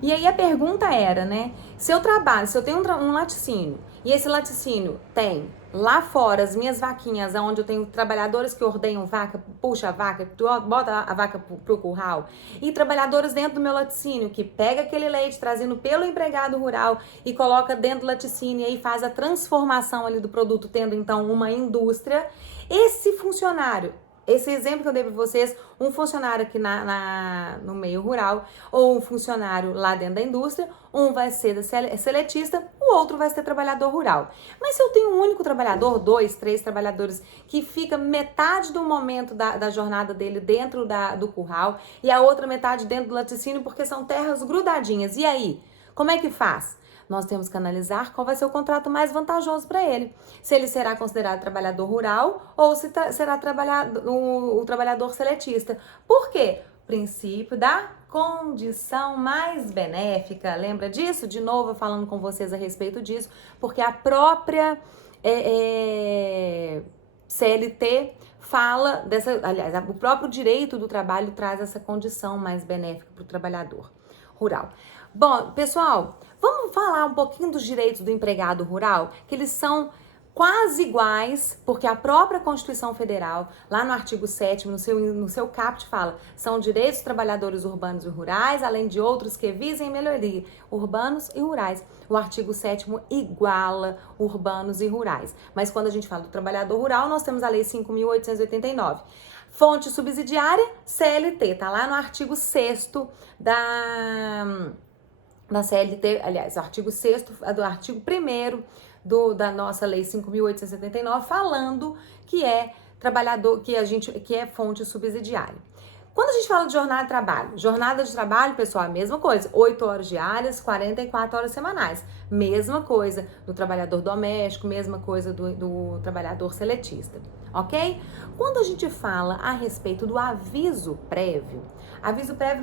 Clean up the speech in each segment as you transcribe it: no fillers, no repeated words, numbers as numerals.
E aí a pergunta era, né? Se eu trabalho, se eu tenho um laticínio e esse laticínio tem lá fora as minhas vaquinhas, onde eu tenho trabalhadores que ordenham vaca, puxa a vaca, bota a vaca pro curral, e trabalhadores dentro do meu laticínio que pega aquele leite trazendo pelo empregado rural e coloca dentro do laticínio e aí faz a transformação ali do produto, tendo então uma indústria. Esse funcionário, esse exemplo que eu dei para vocês, um funcionário aqui no meio rural ou um funcionário lá dentro da indústria, um vai ser seletista, o outro vai ser trabalhador rural. Mas se eu tenho um único trabalhador, 2, 3 trabalhadores, que fica metade do momento da jornada dele dentro do curral e a outra metade dentro do laticínio, porque são terras grudadinhas, e aí? Como é que faz? Nós temos que analisar qual vai ser o contrato mais vantajoso para ele. Se ele será considerado trabalhador rural ou se será o trabalhador seletista. Por quê? Princípio da condição mais benéfica. Lembra disso? De novo, falando com vocês a respeito disso, porque a própria CLT fala dessa, aliás, o próprio direito do trabalho traz essa condição mais benéfica para o trabalhador rural. Bom, pessoal, vamos falar um pouquinho dos direitos do empregado rural, que eles são quase iguais, porque a própria Constituição Federal, lá no artigo 7º, no seu caput, fala: são direitos dos trabalhadores urbanos e rurais, além de outros que visem melhoria, urbanos e rurais. O artigo 7º iguala urbanos e rurais. Mas quando a gente fala do trabalhador rural, nós temos a Lei 5.889. Fonte subsidiária, CLT, tá lá no artigo 6º da CLT, aliás, o artigo 6º do artigo 1º da nossa Lei 5.879, falando que é trabalhador, que é fonte subsidiária. Quando a gente fala de jornada de trabalho, pessoal, é a mesma coisa, 8 horas diárias, 44 horas semanais, mesma coisa do trabalhador doméstico, mesma coisa do trabalhador seletista, ok? Quando a gente fala a respeito do aviso prévio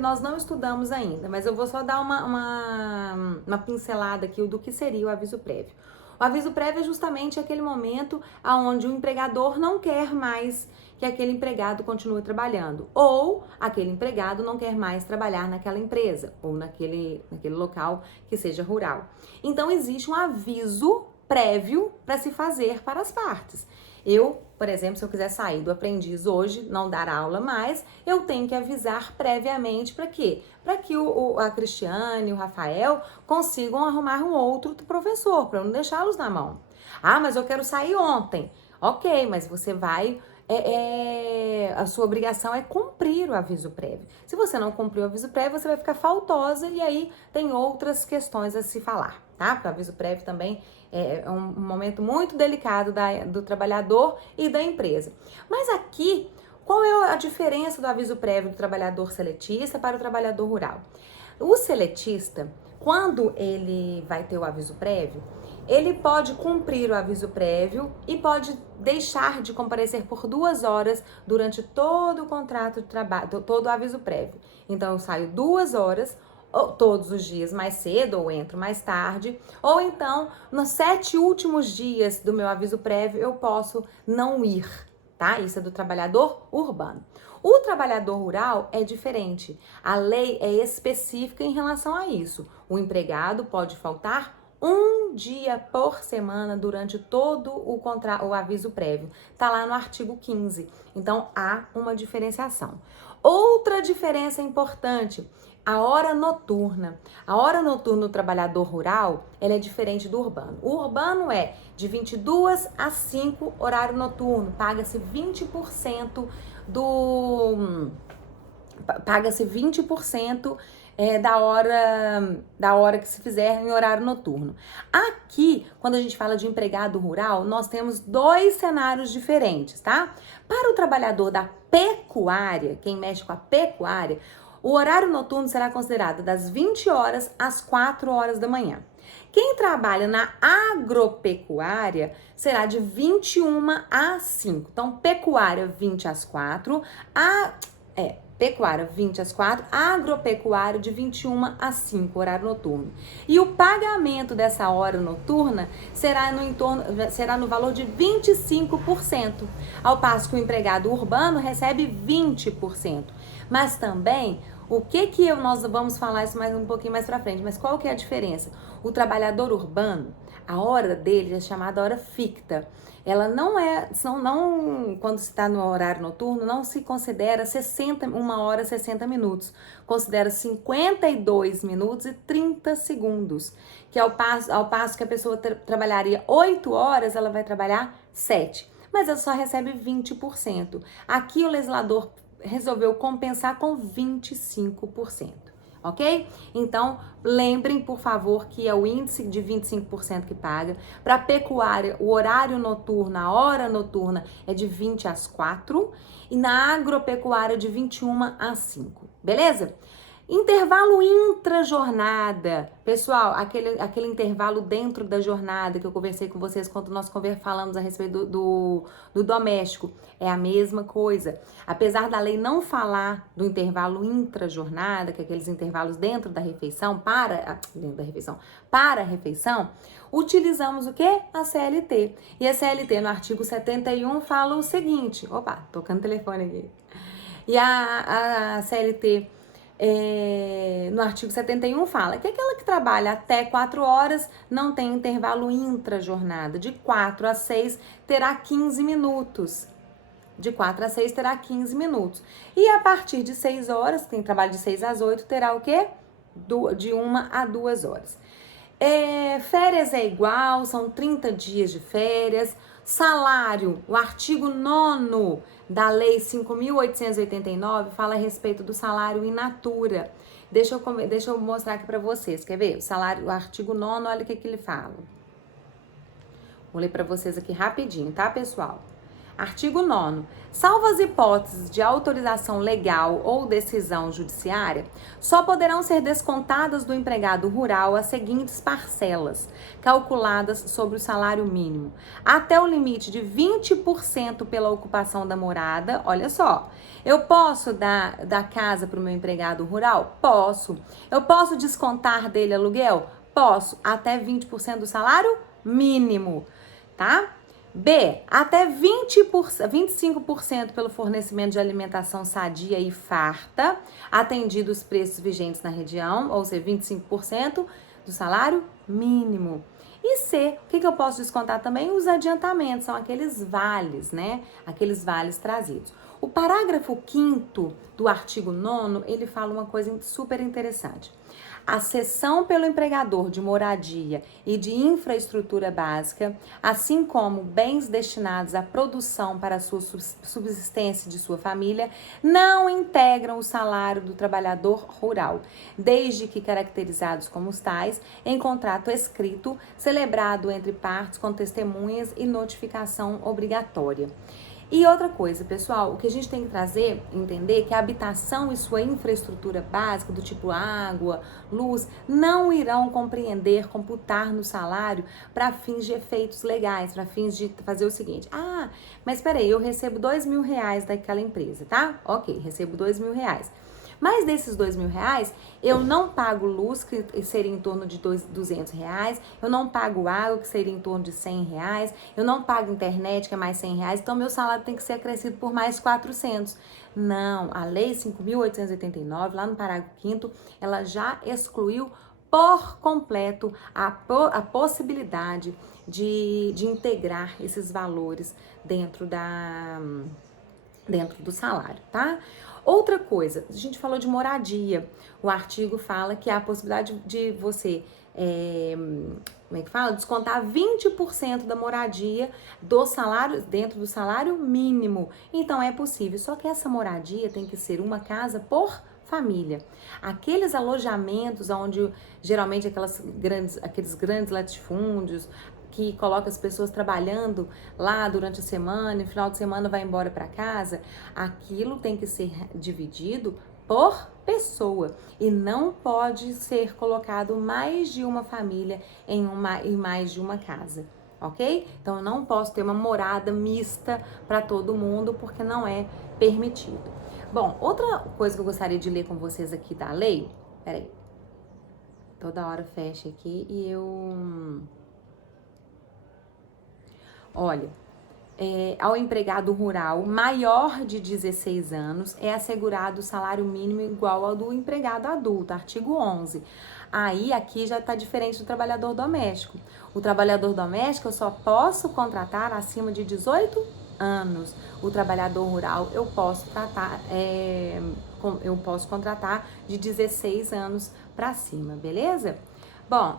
nós não estudamos ainda, mas eu vou só dar uma pincelada aqui do que seria o aviso prévio. O aviso prévio é justamente aquele momento onde o empregador não quer mais que aquele empregado continue trabalhando, ou aquele empregado não quer mais trabalhar naquela empresa, ou naquele local que seja rural. Então, existe um aviso prévio para se fazer para as partes. Eu, por exemplo, se eu quiser sair do aprendiz hoje, não dar aula mais, eu tenho que avisar previamente para quê? Para que a Cristiane e o Rafael consigam arrumar um outro professor, para eu não deixá-los na mão. Ah, mas eu quero sair ontem. Ok, mas você vai... a sua obrigação é cumprir o aviso prévio. Se você não cumprir o aviso prévio, você vai ficar faltosa e aí tem outras questões a se falar, tá? Porque o aviso prévio também é um momento muito delicado do trabalhador e da empresa. Mas aqui, qual é a diferença do aviso prévio do trabalhador seletista para o trabalhador rural? O seletista, quando ele vai ter o aviso prévio, ele pode cumprir o aviso prévio e pode deixar de comparecer por 2 horas durante todo o contrato de trabalho, todo o aviso prévio. Então, eu saio 2 horas, ou todos os dias mais cedo, ou entro mais tarde, ou então, nos 7 últimos dias do meu aviso prévio, eu posso não ir, tá? Isso é do trabalhador urbano. O trabalhador rural é diferente. A lei é específica em relação a isso. O empregado pode faltar 1 dia por semana durante todo o aviso prévio. Tá lá no artigo 15. Então, há uma diferenciação. Outra diferença importante, a hora noturna. A hora noturna do trabalhador rural, ela é diferente do urbano. O urbano é de 22 às 5, horário noturno. Paga-se 20% paga-se 20% da hora que se fizer em horário noturno. Aqui, quando a gente fala de empregado rural, nós temos 2 cenários diferentes, tá? Para o trabalhador da pecuária, quem mexe com a pecuária, o horário noturno será considerado das 20 horas às 4 horas da manhã. Quem trabalha na agropecuária será de 21 às 5. Então, pecuária 20 às 4, pecuária 20 às 4, agropecuário de 21 às 5, horário noturno. E o pagamento dessa hora noturna será no valor de 25%, ao passo que o empregado urbano recebe 20%. Mas também O que que nós vamos falar isso mais um pouquinho mais pra frente, mas qual que é a diferença? O trabalhador urbano, a hora dele é chamada hora ficta. Ela não é, quando se está no horário noturno, não se considera 1 hora e 60 minutos. Considera 52 minutos e 30 segundos. Que ao passo que a pessoa trabalharia 8 horas, ela vai trabalhar 7. Mas ela só recebe 20%. Aqui o legislador resolveu compensar com 25%, ok? Então, lembrem, por favor, que é o índice de 25% que paga. Para pecuária, o horário noturno, a hora noturna é de 20 às 4 e na agropecuária de 21 às 5, beleza? Intervalo intra-jornada. Pessoal, aquele intervalo dentro da jornada que eu conversei com vocês quando nós falamos a respeito do doméstico. É a mesma coisa. Apesar da lei não falar do intervalo intra-jornada, que é aqueles intervalos dentro da refeição, para a refeição, utilizamos o quê? A CLT. E a CLT, no artigo 71, fala o seguinte. Opa, tocando o telefone aqui. E a CLT... no artigo 71 fala que aquela que trabalha até 4 horas não tem intervalo intra-jornada. De 4 a 6 terá 15 minutos. De 4 a 6 terá 15 minutos. E a partir de 6 horas, tem trabalho de 6 às 8, terá o quê? De 1 a 2 horas. Férias é igual, são 30 dias de férias. Salário, o artigo 9º da Lei 5.889 fala a respeito do salário in natura. Deixa eu mostrar aqui para vocês, quer ver? O artigo 9º, olha o que ele fala. Vou ler para vocês aqui rapidinho, tá, pessoal? Artigo 9º. Salvo as hipóteses de autorização legal ou decisão judiciária, só poderão ser descontadas do empregado rural as seguintes parcelas, calculadas sobre o salário mínimo, até o limite de 20% pela ocupação da morada. Olha só, eu posso dar casa para o meu empregado rural? Posso. Eu posso descontar dele aluguel? Posso. Até 20% do salário mínimo, tá? B, até 25% pelo fornecimento de alimentação sadia e farta, atendido os preços vigentes na região, ou seja, 25% do salário mínimo. E C, o que eu posso descontar também? Os adiantamentos, são aqueles vales, né? Aqueles vales trazidos. O parágrafo 5º do artigo 9º, ele fala uma coisa super interessante. A cessão pelo empregador de moradia e de infraestrutura básica, assim como bens destinados à produção para a sua subsistência de sua família, não integram o salário do trabalhador rural, desde que caracterizados como tais em contrato escrito, celebrado entre partes com testemunhas e notificação obrigatória. E outra coisa, pessoal, o que a gente tem que entender que a habitação e sua infraestrutura básica, do tipo água, luz, não irão computar no salário para fins de efeitos legais, para fins de fazer o seguinte. Mas peraí, eu recebo R$2.000 daquela empresa, tá? Ok, recebo R$2.000. Mas desses R$2.000, eu não pago luz, que seria em torno de R$200, eu não pago água, que seria em torno de R$100, eu não pago internet, que é mais R$100, então meu salário tem que ser acrescido por mais 400. Não, a Lei 5.889, lá no parágrafo 5º, ela já excluiu por completo a possibilidade de integrar esses valores dentro do salário, tá? Outra coisa, a gente falou de moradia. O artigo fala que há a possibilidade de você, descontar 20% da moradia do salário, dentro do salário mínimo. Então é possível, só que essa moradia tem que ser uma casa por família. Aqueles alojamentos onde geralmente aqueles grandes latifúndios, que coloca as pessoas trabalhando lá durante a semana, e no final de semana vai embora para casa, aquilo tem que ser dividido por pessoa e não pode ser colocado mais de uma família em mais de uma casa, ok? Então eu não posso ter uma morada mista para todo mundo porque não é permitido. Bom, outra coisa que eu gostaria de ler com vocês aqui da lei, peraí, toda hora fecha aqui e eu... Olha, ao empregado rural maior de 16 anos é assegurado o salário mínimo igual ao do empregado adulto, artigo 11. Aí, aqui já está diferente do trabalhador doméstico. O trabalhador doméstico eu só posso contratar acima de 18 anos. O trabalhador rural eu posso contratar de 16 anos para cima, beleza? Bom,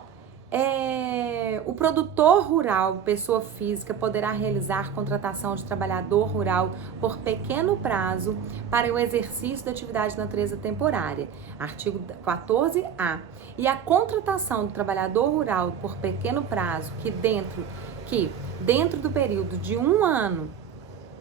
o produtor rural, pessoa física, poderá realizar contratação de trabalhador rural por pequeno prazo para o exercício da atividade de natureza temporária. Artigo 14A. E a contratação do trabalhador rural por pequeno prazo que dentro do período de 1 ano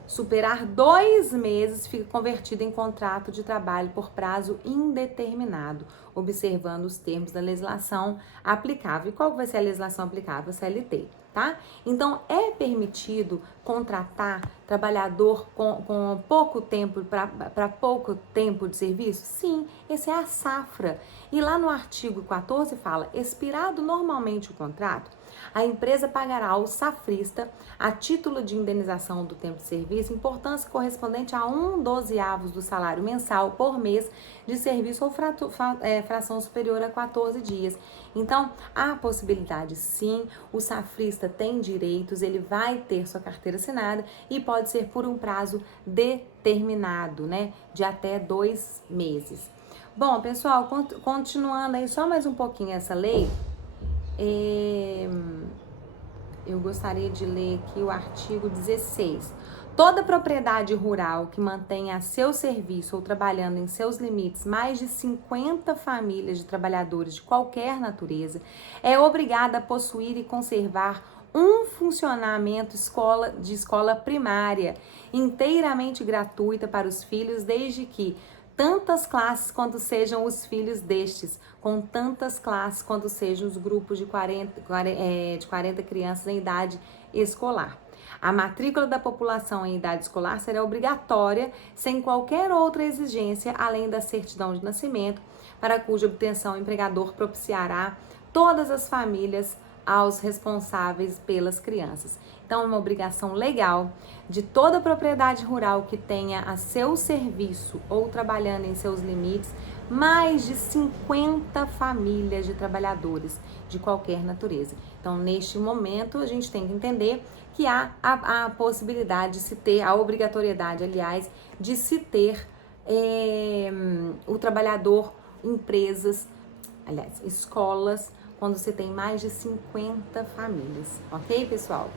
superar 2 meses, fica convertido em contrato de trabalho por prazo indeterminado, observando os termos da legislação aplicável. E qual vai ser a legislação aplicável? CLT, tá? Então, é permitido contratar trabalhador com pouco tempo, para pouco tempo de serviço? Sim, esse é a safra. E lá no artigo 14 fala, expirado normalmente o contrato, a empresa pagará ao safrista, a título de indenização do tempo de serviço, importância correspondente a 1/12 do salário mensal por mês de serviço ou fração superior a 14 dias. Então, há possibilidade sim, o safrista tem direitos, ele vai ter sua carteira assinada e pode ser por um prazo determinado, né, de até 2 meses. Bom, pessoal, continuando aí só mais um pouquinho essa lei, eu gostaria de ler aqui o artigo 16. Toda propriedade rural que mantenha a seu serviço ou trabalhando em seus limites mais de 50 famílias de trabalhadores de qualquer natureza é obrigada a possuir e conservar um funcionamento de escola primária inteiramente gratuita para os filhos, desde que tantas classes quanto sejam os filhos destes, com tantas classes quanto sejam os grupos de 40 crianças em idade escolar. A matrícula da população em idade escolar será obrigatória, sem qualquer outra exigência, além da certidão de nascimento, para cuja obtenção o empregador propiciará todas as famílias aos responsáveis pelas crianças. Então, é uma obrigação legal de toda propriedade rural que tenha a seu serviço ou trabalhando em seus limites mais de 50 famílias de trabalhadores de qualquer natureza. Então, neste momento, a gente tem que entender que há a possibilidade de se ter, a obrigatoriedade, aliás, de se ter o trabalhador, empresas, aliás, escolas, quando você tem mais de 50 famílias, ok, pessoal?